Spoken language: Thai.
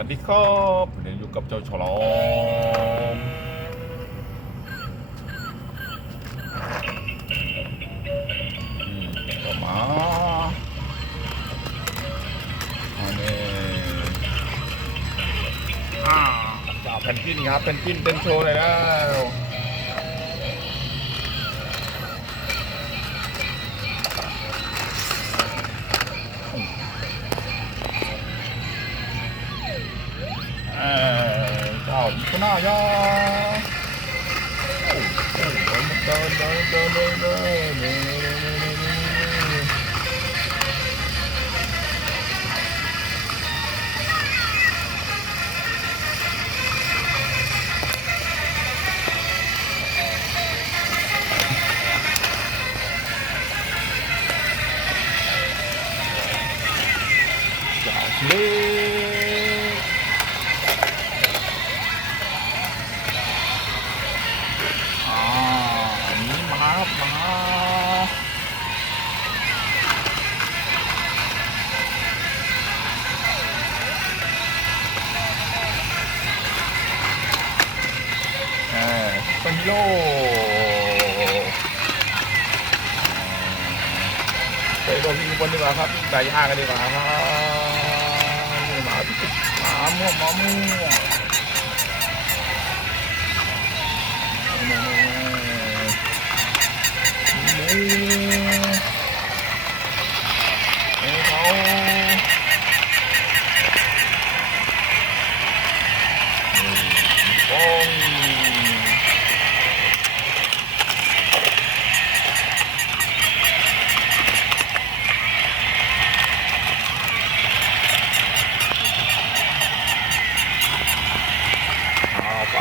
วัสดีครับเดี๋ยวอยู่กับเจ้าฉลอมต่อมาอันนี้อ่าจ่าแผ่นพินครับแผ่นพินเต้นโชว์เลยแล้ว cổng của nó do Yeah. คนโลไปตัวพี่บนดีกว่าครับใส่ย่ากันดีกว่าครับหมาหมาม่วงหมาม่วง